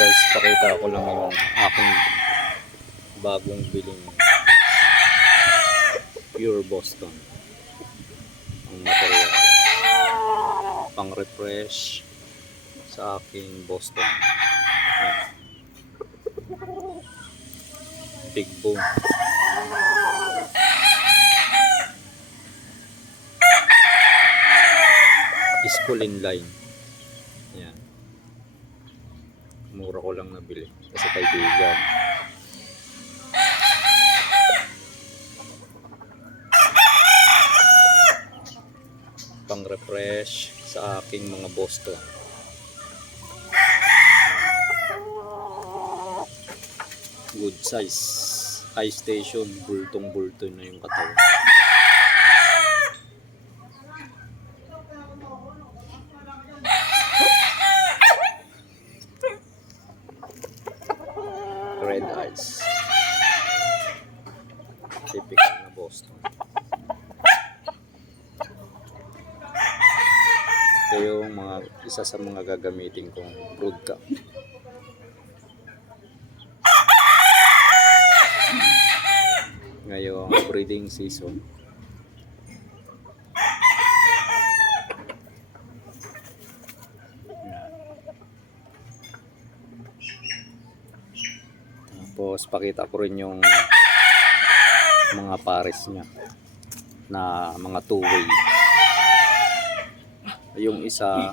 guys, pakita ko lang yung aking bagong biling Pure Boston. Ang material pang refresh sa aking Boston. Ayan. Big boom. School in line. Ayan. Mura ko lang nabili kasi kaibigan. Pang refresh sa aking mga Boston. Good size. High station, bultong-bulto na yung katawan. Red eyes. Typical na Boston. Ito yung isa sa mga gagamitin kong broodcock. Ngayong breeding season. Tapos pakita ko rin yung mga pares niya na mga two-way. Yung isang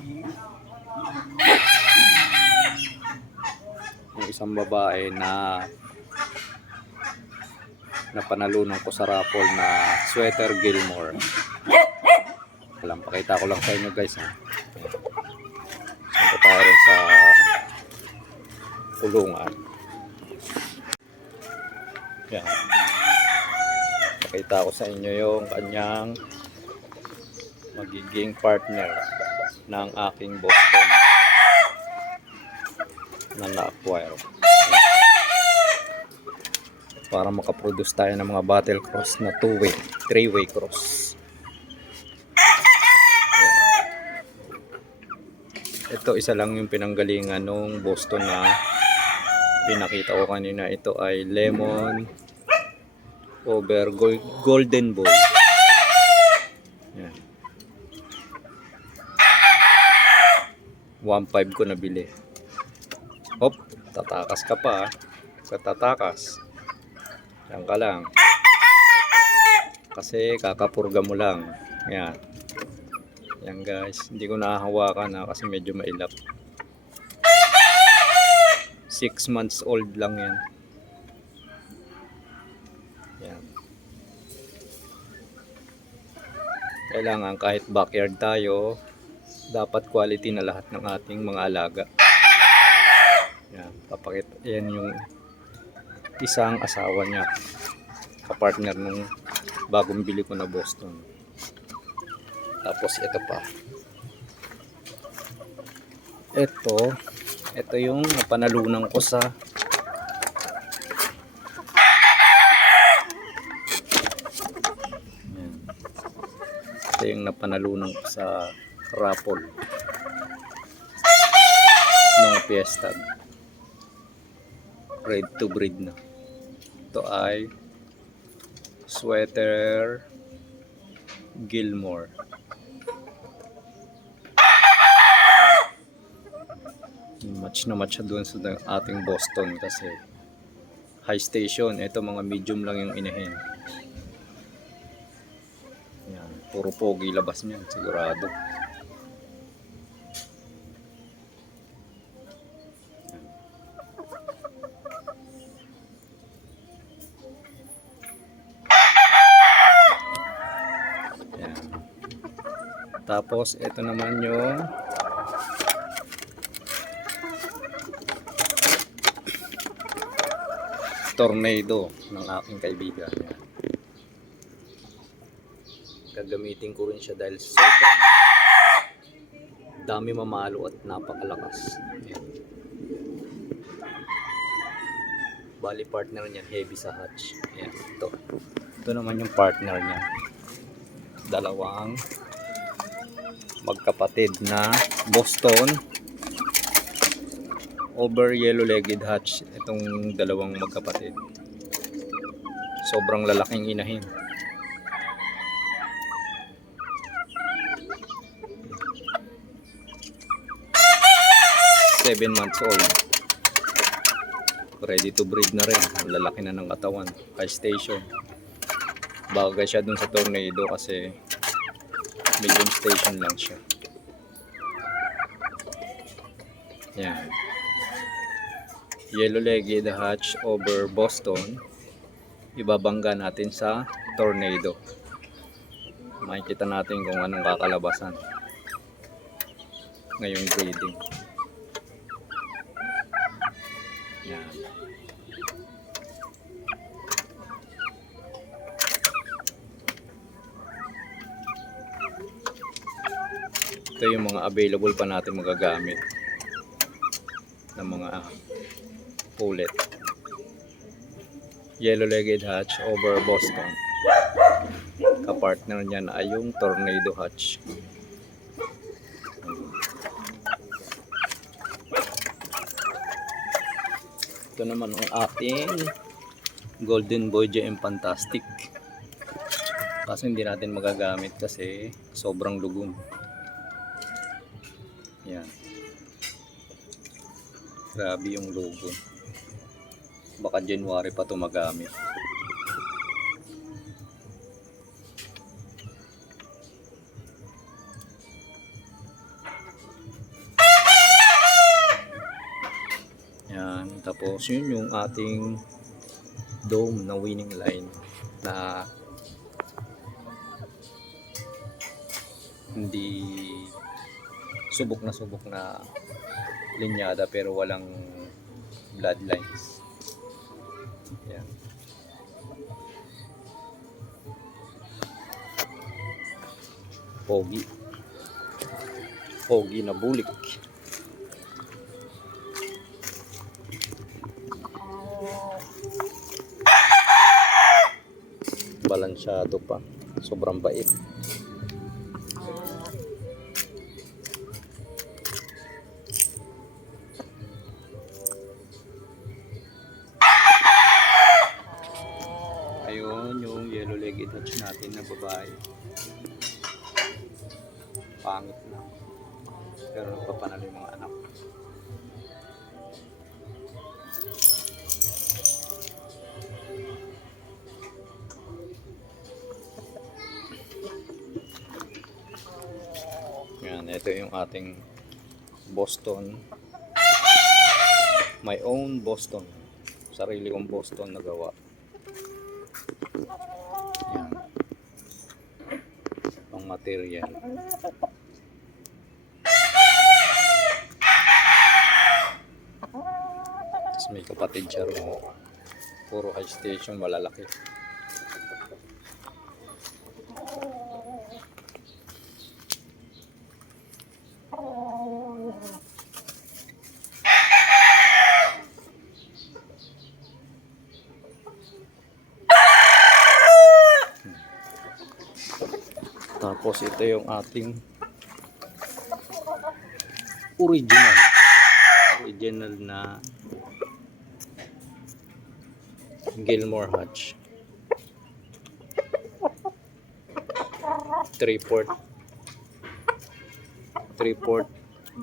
babae na napanalunan ko sa raffle na Sweater Gilmore. Pakita ko lang sa inyo guys. Punta tayo rin sa kulungan. Yan. Pakita ko sa inyo yung kanyang magiging partner ng aking Boston na na-acquire para makaproduce tayo ng mga battle cross na 2-way, 3-way cross. Ayan. Ito isa lang yung pinanggalingan nung Boston na pinakita ko kanina. Ito ay lemon over golden boy. Ayan. 1.5 ko nabili. Hop, tatakas ka pa. Sa tatakas. Yan ka lang. Kasi kakapurga mo lang. Yan. Yan guys. Hindi ko nahahawakan na kasi medyo mailap. 6 months old lang yan. Yan. Kailangan kahit backyard tayo, dapat quality na lahat ng ating mga alaga. Yan. Papakita. Yan yung isang asawa niya, kapartner nung bagong bili ko na Boston. Tapos ito pa, ito yung napanalunan ko sa yan. Ito yung napanalunan ko sa raffle nung Fiesta. Ready to breed na. Ito ay Sweater Gilmore. Match na match doon sa ating Boston kasi high station. Ito mga medium lang yung inahin. Yan, puro pogi labas niyan sigurado. Tapos ito naman yung tornado ng aking kaibigan. Yan. Gagamitin ko rin siya dahil sobrang dami mamalo at napakalakas. Yan. Bali partner niya heavy sa hatch. Yan, ito naman yung partner niya. Dalawang magkapatid na Boston over yellow-legged hatch itong dalawang magkapatid. Sobrang lalaking inahin. 7 months old. Ready to breed na rin. Ang lalaki na ng katawan. High station. Bagay siya dun sa Tornado kasi medium station lang siya. Yan. Yellow-legged hatch over Boston. Ibabangga natin sa Tornado. Makikita natin kung anong kakalabasan ngayong breeding. Yan. Ito yung mga available pa natin magagamit ng mga ulit. Yellow-legged hatch over Boston. Kapartner niyan ay yung Tornado hatch. Ito naman ang ating Golden Boy JM Fantastic. Kaso hindi natin magagamit kasi sobrang lugom. Yan. Grabe yung logo. Baka January pa ito magamit. Yan. Tapos yun yung ating dome na winning line na hindi subok na linyada pero walang bloodlines. Yan. Pogi na bulik. Balansyado pa. Sobrang bait. Ayun yung yellow-legged hatch natin na babae. Pangit na. Pero nagpapanalo yung mga anak. Yan, ito yung ating Boston. My own Boston. Sarili kong Boston na gawa. Yan. Ang material. Tapos may kapatid siya rin. Puro high station, malalaki. Tapos ito yung ating original na Gilmore hatch. 3/4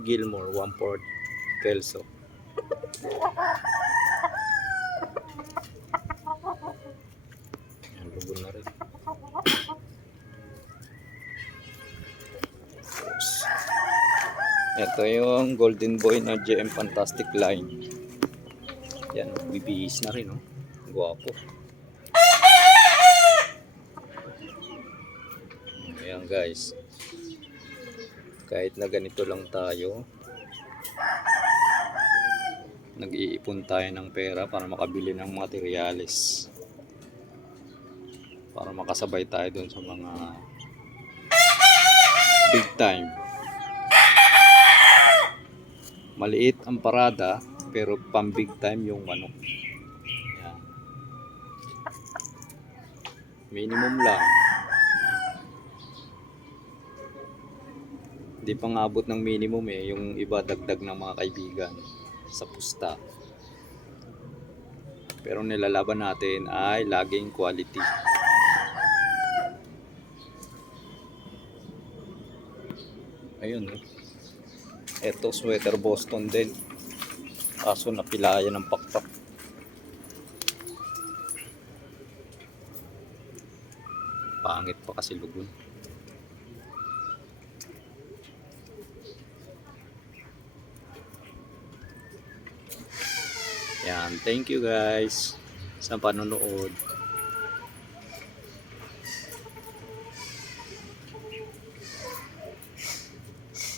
Gilmore, 1/4 Kelso. Yan, lugon na rin. Ito yung Golden Boy na JM Fantastic line. Yan, bibihis na rin, oh. Guwapo. Ayan guys. Kahit na ganito lang tayo, nag-iipon tayo ng pera para makabili ng materyales. Para makasabay tayo dun sa mga big time. Maliit ang parada pero pang big time yung manok. Yan. Minimum lang. Hindi pa nga abot ng minimum eh. Yung iba dagdag ng mga kaibigan. sa pusta. Pero nilalaban natin ay laging quality. Ayun eh. Ito sweater Boston din. Kaso napilayan ng pakpak. Pangit pa kasi lugon. Yan, thank you guys sa panonood.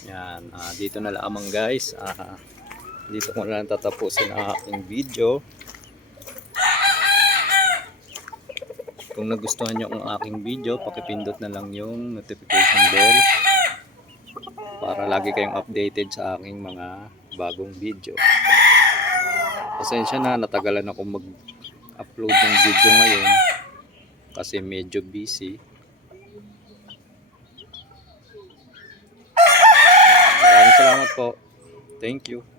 Yan, dito na lamang guys. Dito ko na lang tatapusin ang aking video. Kung nagustuhan nyo ang aking video, pakipindot na lang yung notification bell para lagi kayong updated sa aking mga bagong video. Pasensya na, natagalan ako mag-upload ng video ngayon kasi medyo busy. Maraming salamat po. Thank you.